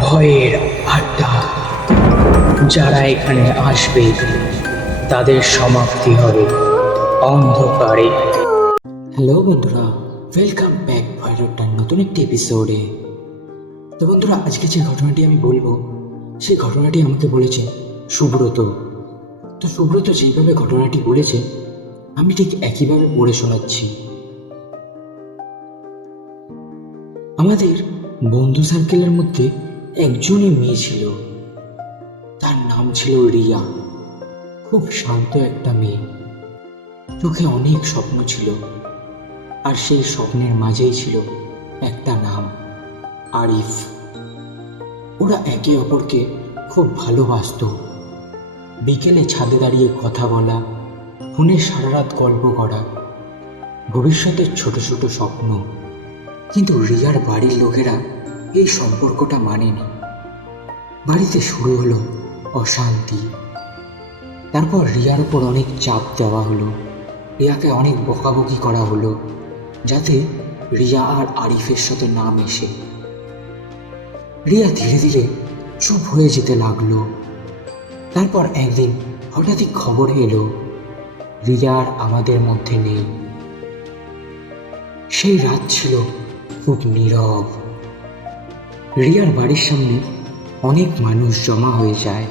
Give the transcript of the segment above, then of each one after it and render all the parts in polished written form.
ভয়ের আড্ডা। যারা এখানে আসবে তাদের সমাপ্তি হবে অন্ধকারে। হ্যালো বন্ধুরা, ওয়েলকাম ব্যাক ভয়ের নতুন একটি এপিসোডে। তো বন্ধুরা, আজকে যে ঘটনাটি আমি বলবো সেই ঘটনাটি আমাকে বলেছে সুব্রত। তো সুব্রত যেইভাবে ঘটনাটি বলেছে আমি ঠিক একইভাবে পড়ে শোনাচ্ছি। আমাদের বন্ধু সার্কেলের মধ্যে একজনই মেয়ে ছিল, তার নাম ছিল রিয়া। খুব শান্ত একটা মেয়ে, চোখে অনেক স্বপ্ন ছিল, আর সেই স্বপ্নের মাঝেই ছিল একটা নাম, আরিফ। ওরা একে অপরকে খুব ভালোবাসত। বিকেলে ছাদে দাঁড়িয়ে কথা বলা, ফোনে সারা রাত গল্প করা, ভবিষ্যতের ছোট ছোট স্বপ্ন। কিন্তু রিয়ার বাড়ির লোকেরা এই সম্পর্কটা মানেনি। বাড়িতে শুরু হলো অশান্তি। তারপর রিয়ার উপর অনেক চাপ দেওয়া হলো, রিয়াকে অনেক বকাবকি করা হলো যাতে রিয়া আর আরিফের সাথে না মেশে। রিয়া ধীরে ধীরে চুপ হয়ে যেতে লাগলো। তারপর একদিন হঠাৎই খবর এলো রিয়া আর আমাদের মধ্যে নেই। সেই রাত ছিল খুব নীরব। রিয়ার বাড়ির সামনে অনেক মানুষ জমা হয়ে যায়।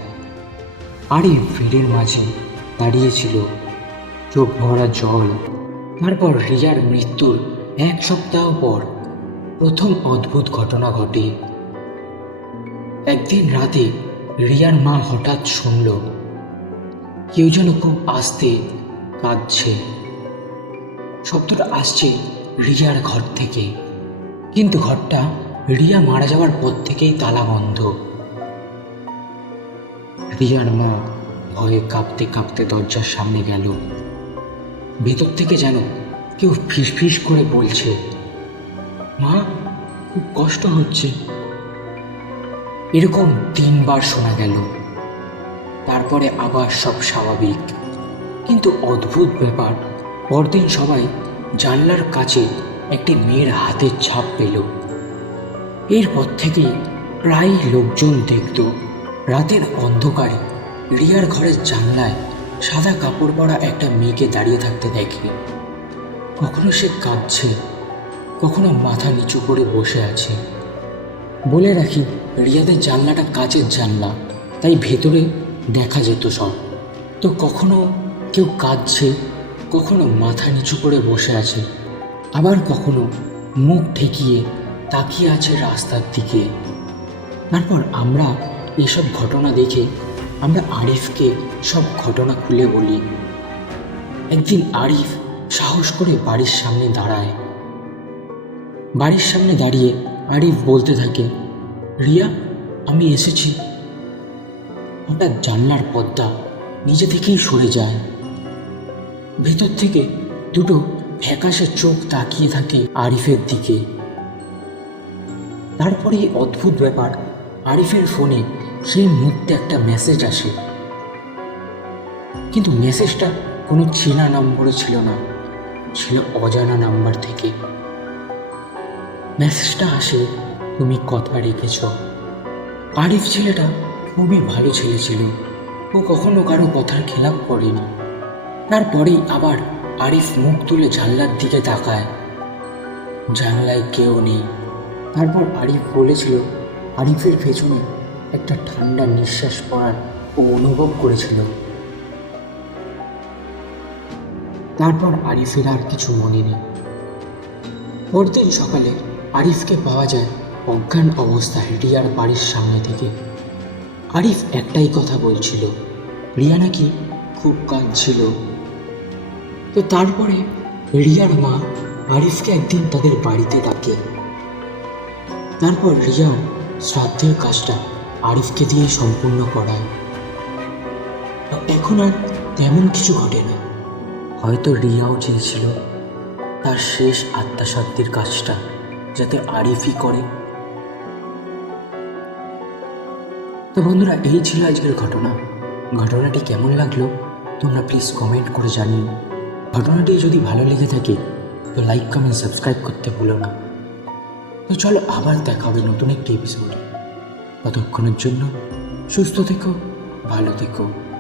আরিফ ভিড়ের মাঝে দাঁড়িয়েছিল, চোখ ভরা জল। তারপর রিয়ার মৃত্যুর এক সপ্তাহ পর প্রথম অদ্ভুত ঘটনা ঘটে। একদিন রাতে রিয়ার মা হঠাৎ শুনল কেউ যেন খুব আস্তে কাঁদছে। শব্দটা আসছে রিয়ার ঘর থেকে, কিন্তু ঘরটা রিয়া মারা যাওয়ার পর থেকেই তালা বন্ধ। রিয়ার মা ভয়ে কাঁপতে কাঁপতে দরজার সামনে গেল। ভেতর থেকে যেন কেউ ফিসফিস করে বলছে, মা, খুব কষ্ট হচ্ছে। এরকম 3 বার শোনা গেল। তারপরে আবার সব স্বাভাবিক। কিন্তু অদ্ভুত ব্যাপার, পরদিন সবাই জানলার কাছে একটি মেয়ের হাতের ছাপ পেল। এরপর থেকে প্রায় লোকজন দেখত রাতের অন্ধকারে রিয়ার ঘরের জানলায় সাদা কাপড় পরা একটা মেয়েকে দাঁড়িয়ে থাকতে দেখে। কখনো সে কাঁদছে, কখনো মাথা নিচু করে বসে আছে। বলে রাখি, রিয়াদের জানলাটা কাচের জানলা, তাই ভেতরে দেখা যেত সব। তো কখনো কেউ কাঁদছে, কখনো মাথা নিচু করে বসে আছে, আবার কখনো মুখ ঠেকিয়ে তাকিয়ে আছে রাস্তার দিকে। তারপর আমরা এসব ঘটনা দেখে আমরা আরিফকে সব ঘটনা খুলে বলি। একদিন আরিফ সাহস করে বাড়ির সামনে দাঁড়ায়। বাড়ির সামনে দাঁড়িয়ে আরিফ বলতে থাকে, রিয়া, আমি এসেছি। হঠাৎ জানলার পর্দা নিজে থেকেই সরে যায়। ভেতর থেকে দুটো ফ্যাকাশে চোখ তাকিয়ে থাকে আরিফের দিকে। তারপরে অদ্ভুত ব্যাপার, আরিফের ফোনে সেই মুহূর্তে একটা মেসেজ আসে, কিন্তু মেসেজটা কোনো চেনা নম্বরে ছিল না, ছিল অজানা নাম্বার থেকে। মেসেজটা আসে, তুমি কথা রেখেছ। আরিফ ছেলেটা খুবই ভালো ছেলে ছিল, ও কখনো কারো কথার খেলাপ করেনি। তারপরেই আবার আরিফ মুখ তুলে জানলার দিকে তাকায়, জানলায় কেউ নেই। তারপর আরিফ বলেছিল আরিফের পেছনে একটা ঠান্ডা নিঃশ্বাস পড়ার ও অনুভব করেছিল। তারপর আরিফের আর কিছু মনে নেই। পরদিন সকালে আরিফকে পাওয়া যায় অজ্ঞান অবস্থায় রিয়ার বাড়ির সামনে থেকে। আরিফ একটাই কথা বলছিল, রিয়া নাকি খুব কাঁদছিল। তো তারপরে রিয়ার মা আরিফকে একদিন তাদের বাড়িতে ডাকে। তারপর রিয়ার শ্রাদ্ধের কাজটা আরিফকে দিয়ে সম্পূর্ণ করায়। এখন আর তেমন কিছু ঘটে না। হয়তো রিয়াও চেয়েছিল তার শেষ আত্মসাধ্যের কাজটা যাতে আরিফই করে। তো বন্ধুরা, এই ছিল আজকের ঘটনা। ঘটনাটি কেমন লাগলো তোমরা প্লিজ কমেন্ট করে জানিও। ঘটনাটি যদি ভালো লেগে থাকে তো লাইক, কমেন্ট, সাবস্ক্রাইব করতে ভুলো না। তো চলো আবার দেখা হবে নতুন একটি এপিসোডে। ততক্ষণের জন্য সুস্থ থেকো, ভালো থেকো।